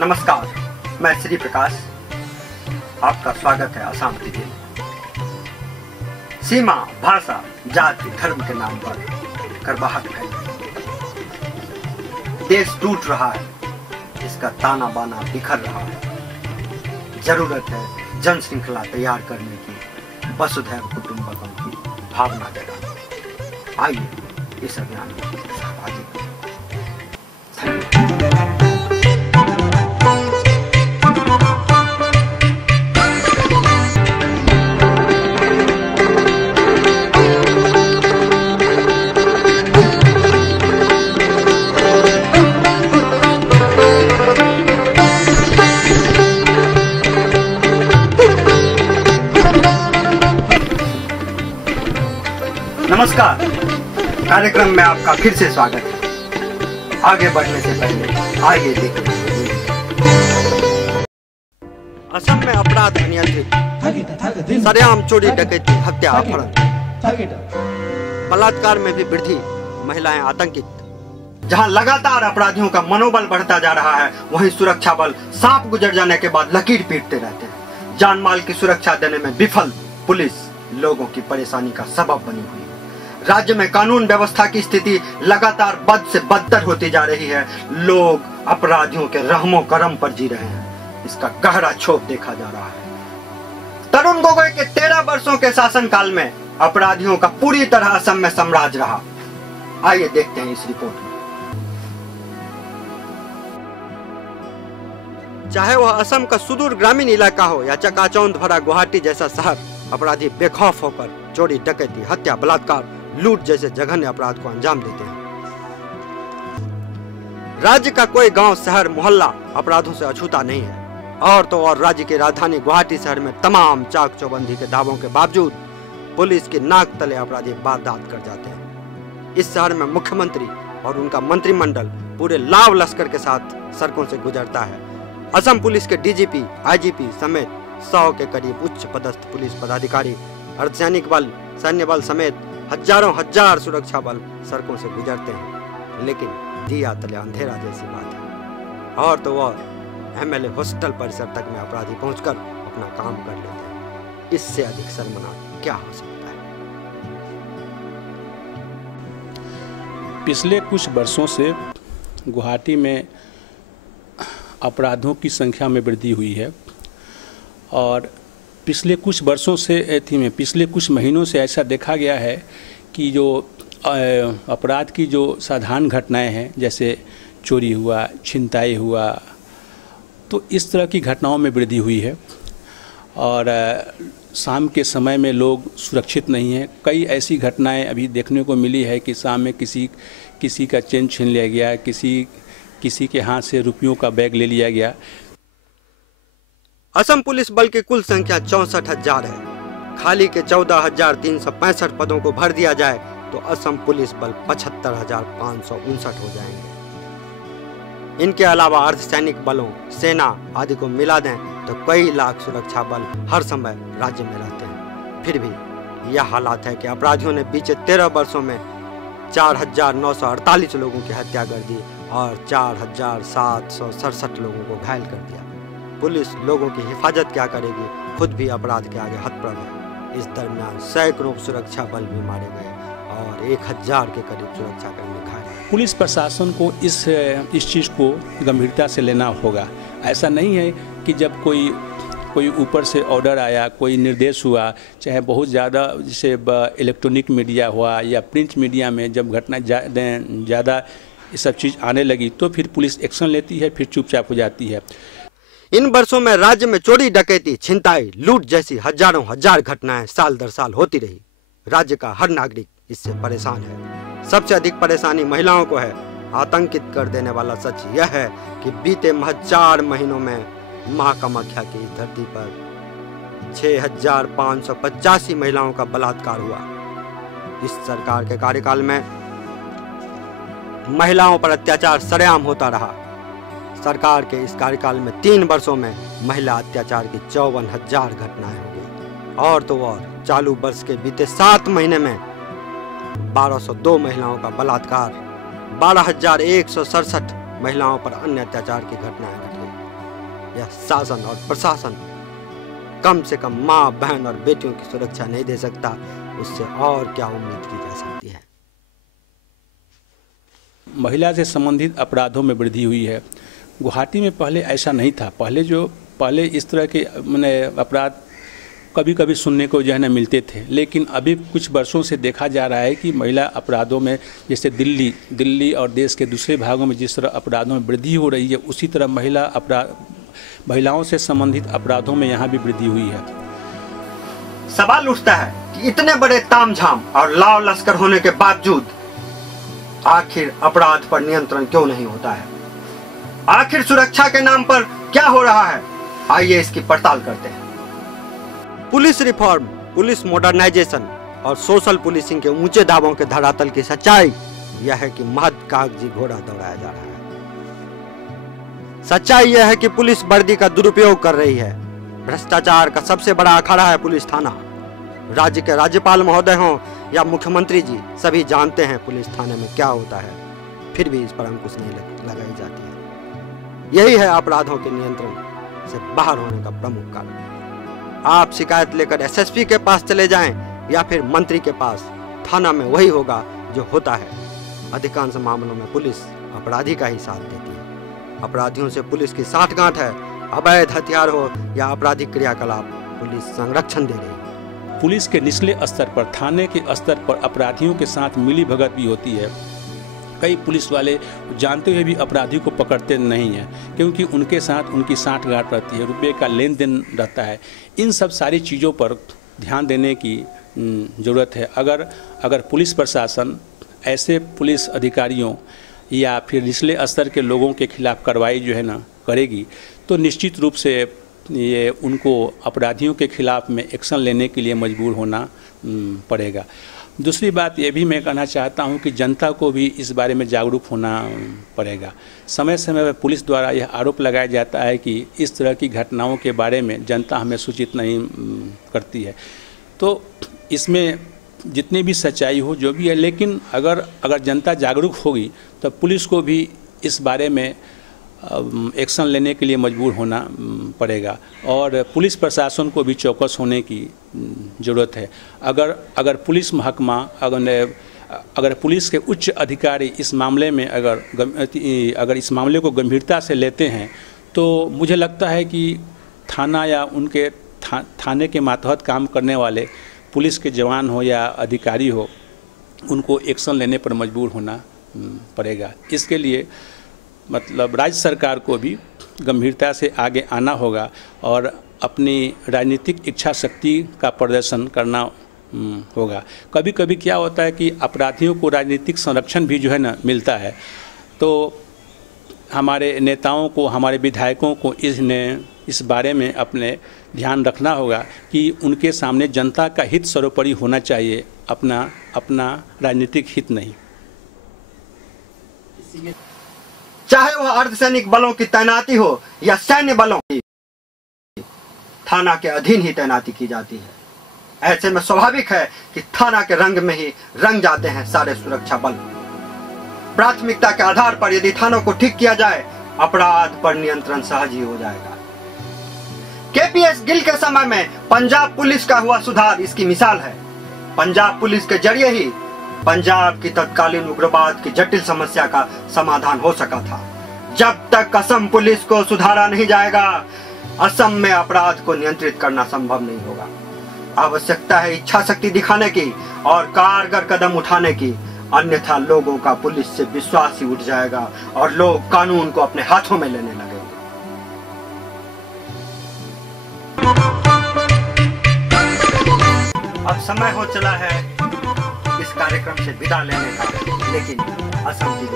नमस्कार, मैं श्री प्रकाश। आपका स्वागत है आसाम टीवी। सीमा, भाषा, जाति, धर्म के नाम पर करवाहट फैली, देश टूट रहा है, इसका ताना बाना बिखर रहा है। जरूरत है जन श्रृंखला तैयार करने की, वसुधैव कुटुंबकम की भावना जगाने। आइए इस अभियान में सहभागी बनें। नमस्कार, कार्यक्रम में आपका फिर से स्वागत है। आगे बढ़ने से पहले आइए देखते हैं। असम में अपराध अनियंत्रित, सरेआम चोरी, डकैती, हत्या, अपहरण, बलात्कार में भी वृद्धि, महिलाएं आतंकित। जहां लगातार अपराधियों का मनोबल बढ़ता जा रहा है, वहीं सुरक्षा बल सांप गुजर जाने के बाद लकीर पीटते रहते हैं। जान माल की सुरक्षा देने में विफल पुलिस लोगों की परेशानी का सबब बनी हुई है। राज्य में कानून व्यवस्था की स्थिति लगातार बद से बदतर होती जा रही है। लोग अपराधियों के रहमो करम पर जी रहे हैं। इसका गहरा क्षोभ देखा जा रहा है। तरुण गोगोई के 13 वर्षों के शासनकाल में अपराधियों का पूरी तरह असम में साम्राज्य रहा। आइए देखते हैं इस रिपोर्ट में। चाहे वह असम का सुदूर ग्रामीण इलाका हो या चकाचौंध भरा गुवाहाटी जैसा शहर, अपराधी बेखौफ होकर चोरी, डकैती, हत्या, बलात्कार, लूट जैसे जघन्य अपराध को अंजाम देते हैं। राज्य का कोई गांव, शहर, मोहल्ला अपराधों से अछूता नहीं है। और तो और राज्य की राजधानी गुवाहाटी शहर में तमाम चाक चौबंदी के दावों के बावजूद पुलिस की नाक तले अपराधी वारदात कर जाते हैं। इस शहर में मुख्यमंत्री और उनका मंत्रिमंडल पूरे लाव लश्कर के साथ सड़कों से गुजरता है। असम पुलिस के डीजीपी, आईजीपी समेत 100 के करीब उच्च पदस्थ पुलिस पदाधिकारी, अर्धसैनिक बल, सैन्य बल समेत हजारों हजार सुरक्षा बल सड़कों से गुजरते हैं। लेकिन दिया तले अंधेरा जैसी बात है। और तो और एमएलए हॉस्टल परिसर तक में अपराधी पहुंचकर अपना काम कर लेते हैं। इससे अधिक शर्मनाक क्या हो सकता है। पिछले कुछ वर्षों से गुवाहाटी में अपराधों की संख्या में वृद्धि हुई है। और पिछले कुछ वर्षों से पिछले कुछ महीनों से ऐसा देखा गया है कि जो अपराध की जो साधारण घटनाएं हैं, जैसे चोरी हुआ, छिनताई हुआ, तो इस तरह की घटनाओं में वृद्धि हुई है। और शाम के समय में लोग सुरक्षित नहीं हैं। कई ऐसी घटनाएं अभी देखने को मिली है कि शाम में किसी का चेन छीन लिया गया, किसी के हाथ से रुपयों का बैग ले लिया गया। असम पुलिस बल की कुल संख्या 64,000 है। खाली के 14,365 पदों को भर दिया जाए तो असम पुलिस बल 75,559 हो जाएंगे। इनके अलावा अर्धसैनिक बलों, सेना आदि को मिला दें तो कई लाख सुरक्षा बल हर समय राज्य में रहते हैं। फिर भी यह हालात है कि अपराधियों ने बीते 13 वर्षों में 4,948 लोगों की हत्या कर दी और 4,767 लोगों को घायल कर दिया। पुलिस लोगों की हिफाजत क्या करेगी, खुद भी अपराध के आगे हतप्रभ है। इस दरमियान सैकड़ों सुरक्षा बल भी मारे गए और 1,000 के करीब सुरक्षाकर्मी घायल। पुलिस प्रशासन को इस चीज़ को गंभीरता से लेना होगा। ऐसा नहीं है कि जब कोई ऊपर से ऑर्डर आया, कोई निर्देश हुआ, चाहे बहुत ज़्यादा जैसे इलेक्ट्रॉनिक मीडिया हुआ या प्रिंट मीडिया में जब घटना ज़्यादा ये सब चीज़ आने लगी तो फिर पुलिस एक्शन लेती है, फिर चुपचाप हो जाती है। इन वर्षों में राज्य में चोरी, डकैती, छिनताई, लूट जैसी हजारों हजार घटनाएं साल दर साल होती रही। राज्य का हर नागरिक इससे परेशान है। सबसे अधिक परेशानी महिलाओं को है। आतंकित कर देने वाला सच यह है कि बीते महज 4 महीनों में मां कामाख्या की धरती पर 6,585 महिलाओं का बलात्कार हुआ। इस सरकार के कार्यकाल में महिलाओं पर अत्याचार सरेआम होता रहा। सरकार के इस कार्यकाल में 3 वर्षों में महिला अत्याचार की 54,000 घटनाएं हो गई। और तो और चालू वर्ष के बीते 7 महीने में 1202 महिलाओं का बलात्कार, 12,167 महिलाओं पर अन्य अत्याचार की घटनाएं घट गई। यह शासन और प्रशासन कम से कम माँ, बहन और बेटियों की सुरक्षा नहीं दे सकता, उससे और क्या उम्मीद की जा सकती है। महिला से संबंधित अपराधों में वृद्धि हुई है। गुवाहाटी में पहले ऐसा नहीं था। पहले इस तरह के अपराध कभी कभी सुनने को जो है ना मिलते थे, लेकिन अभी कुछ वर्षों से देखा जा रहा है कि महिला अपराधों में, जैसे दिल्ली और देश के दूसरे भागों में जिस तरह अपराधों में वृद्धि हो रही है, उसी तरह महिलाओं से संबंधित अपराधों में यहाँ भी वृद्धि हुई है। सवाल उठता है कि इतने बड़े तामझाम और लाव लश्कर होने के बावजूद आखिर अपराध पर नियंत्रण क्यों नहीं होता है? आखिर सुरक्षा के नाम पर क्या हो रहा है? आइए इसकी पड़ताल करते हैं। पुलिस रिफॉर्म, पुलिस मॉडर्नाइजेशन और सोशल पुलिसिंग के ऊंचे दावों के धरातल की सच्चाई यह है कि महज कागजी घोड़ा दौड़ाया जा रहा है। सच्चाई यह है कि पुलिस वर्दी का दुरुपयोग कर रही है। भ्रष्टाचार का सबसे बड़ा अखाड़ा है पुलिस थाना। राज्य के राज्यपाल महोदय हों या मुख्यमंत्री जी, सभी जानते हैं पुलिस थाने में क्या होता है, फिर भी इस पर अंकुश नहीं लगाई जाती है। यही है अपराधों के नियंत्रण से बाहर होने का प्रमुख कारण। आप शिकायत लेकर एसएसपी के पास चले जाएं या फिर मंत्री के पास, थाना में वही होगा जो होता है। अधिकांश मामलों में पुलिस अपराधी का ही साथ देती है। अपराधियों से पुलिस की साठगांठ है। अवैध हथियार हो या आपराधिक क्रियाकलाप, पुलिस संरक्षण दे रही है। पुलिस के निचले स्तर पर, थाने के स्तर पर अपराधियों के साथ मिली भगत भी होती है। कई पुलिस वाले जानते हुए भी अपराधियों को पकड़ते नहीं हैं, क्योंकि उनके साथ उनकी साठगांठ रहती है, रुपये का लेन देन रहता है। इन सब सारी चीज़ों पर ध्यान देने की ज़रूरत है। अगर पुलिस प्रशासन ऐसे पुलिस अधिकारियों या फिर निचले स्तर के लोगों के खिलाफ कार्रवाई जो है ना करेगी, तो निश्चित रूप से ये उनको अपराधियों के खिलाफ में एक्शन लेने के लिए मजबूर होना पड़ेगा। दूसरी बात ये भी मैं कहना चाहता हूँ कि जनता को भी इस बारे में जागरूक होना पड़ेगा। समय समय पर पुलिस द्वारा यह आरोप लगाया जाता है कि इस तरह की घटनाओं के बारे में जनता हमें सूचित नहीं करती है। तो इसमें जितनी भी सच्चाई हो, जो भी है, लेकिन अगर जनता जागरूक होगी तो पुलिस को भी इस बारे में एक्शन लेने के लिए मजबूर होना पड़ेगा और पुलिस प्रशासन को भी चौकस होने की ज़रूरत है। अगर पुलिस महकमा, अगर पुलिस के उच्च अधिकारी इस मामले में अगर इस मामले को गंभीरता से लेते हैं, तो मुझे लगता है कि थाना या उनके थाने के मातहत काम करने वाले पुलिस के जवान हो या अधिकारी हो, उनको एक्शन लेने पर मजबूर होना पड़ेगा। इसके लिए मतलब राज्य सरकार को भी गंभीरता से आगे आना होगा और अपनी राजनीतिक इच्छा शक्ति का प्रदर्शन करना होगा। कभी कभी क्या होता है कि अपराधियों को राजनीतिक संरक्षण भी जो है ना मिलता है, तो हमारे नेताओं को, हमारे विधायकों को इस बारे में अपने ध्यान रखना होगा कि उनके सामने जनता का हित सर्वोपरि होना चाहिए, अपना राजनीतिक हित नहीं। चाहे वह अर्धसैनिक बलों की तैनाती हो या सैन्य बलों की, थाना के अधीन ही तैनाती की जाती है। ऐसे में स्वाभाविक है कि थाना के रंग में ही रंग जाते हैं सारे सुरक्षा बल। प्राथमिकता के आधार पर यदि थानों को ठीक किया जाए, अपराध पर नियंत्रण सहज ही हो जाएगा। केपीएस गिल के समय में पंजाब पुलिस का हुआ सुधार इसकी मिसाल है। पंजाब पुलिस के जरिए ही पंजाब की तत्कालीन उग्रवाद की जटिल समस्या का समाधान हो सका था। जब तक असम पुलिस को सुधारा नहीं जाएगा, असम में अपराध को नियंत्रित करना संभव नहीं होगा। आवश्यकता है इच्छा शक्ति दिखाने की और कारगर कदम उठाने की, अन्यथा लोगों का पुलिस से विश्वास ही उठ जाएगा और लोग कानून को अपने हाथों में लेने लगेंगे। अब समय हो चला है इस कार्यक्रम से विदा लेने का, लेकिन असम की